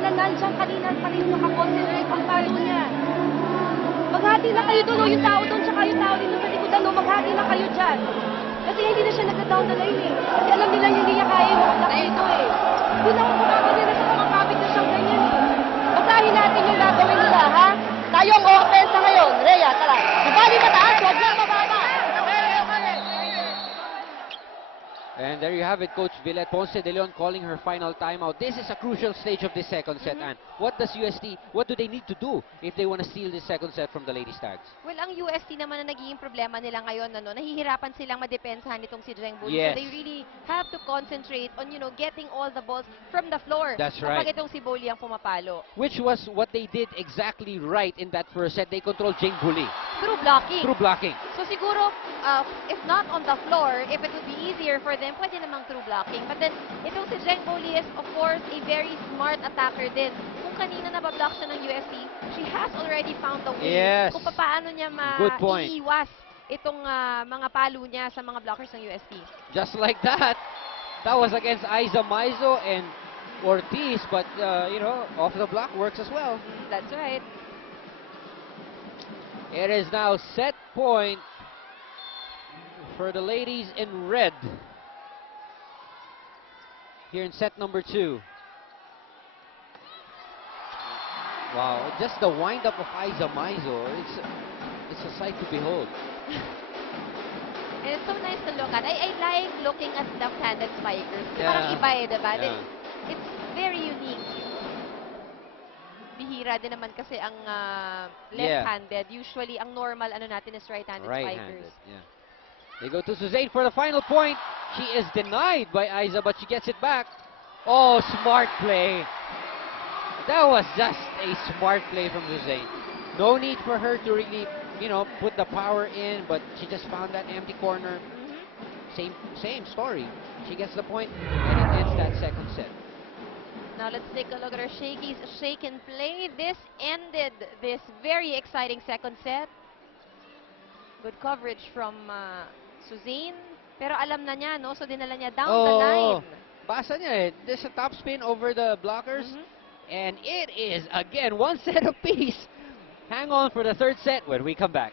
na nandiyan kanina pa rin nakakonsentrate ang palo niya. Maghati na kayo doon, yung tao doon, tsaka yung tao dito sa likodan, maghati na kayo dyan. Kasi hindi na siya nagda-down the line eh. Kasi alam nila hindi niya kaya yung block dito eh. Doon ako makakasira sa mga kapit na siyang ganyan eh. Basahin natin yung gagawin nila, ha? Tayo ang offense na ngayon. Rhea, tara. Ibali mataas, huwag lang mababa. And there you have it, Coach Villette. Ponce de Leon calling her final timeout. This is a crucial stage of this second set. And what does UST, what do they need to do if they want to steal this second set from the Lady Stags? Well, ang UST naman na nagiging problema nila ngayon, ano, nahihirapan silang madepensahan itong si Zheng Buli. Yes. So they really have to concentrate on, you know, getting all the balls from the floor. That's right. Kapag itong si Boli ang pumapalo. Which was what they did exactly right in that first set. They controlled Jing Buli Through blocking. through blocking. So siguro, if not on the floor, if it would be easier for them, pwede namang through blocking. But then, itong si Zheng Boli is, of course, a very smart attacker din. Kung kanina nabablock siya ng UST, she has already found the way Yes. kung paano niya Good point. maiiwas itong mga palo niya sa mga blockers ng UST. Just like that. That was against Aiza Maizo and Ortiz. But, you know, off the block works as well. That's right. It is now set point for the ladies in red. Here in set number 2. Wow, just the wind-up of Aiza Maizo. It's a sight to behold. And it's so nice to look at. I like looking at left-handed spikers. Yeah. Parang iba eh, diba? Yeah. It's very unique. Bihira din naman kasi ang left-handed. Usually, ang normal ano natin is right-handed Right-handed, spikers. yeah. They go to Suzanne for the final point. She is denied by Aiza, but she gets it back. Oh, smart play. That was just a smart play from Suzanne. No need for her to really, you know, put the power in, but she just found that empty corner. Same story. She gets the point, and it ends that second set. Now let's take a look at our Shakey's shake and play. This ended this very exciting second set. Good coverage from Suzanne. Pero alam na niya, no? So dinala niya down the line. Basa niya eh. There's a top spin over the blockers. And it is, again, one set apiece. Hang on for the third set when we come back.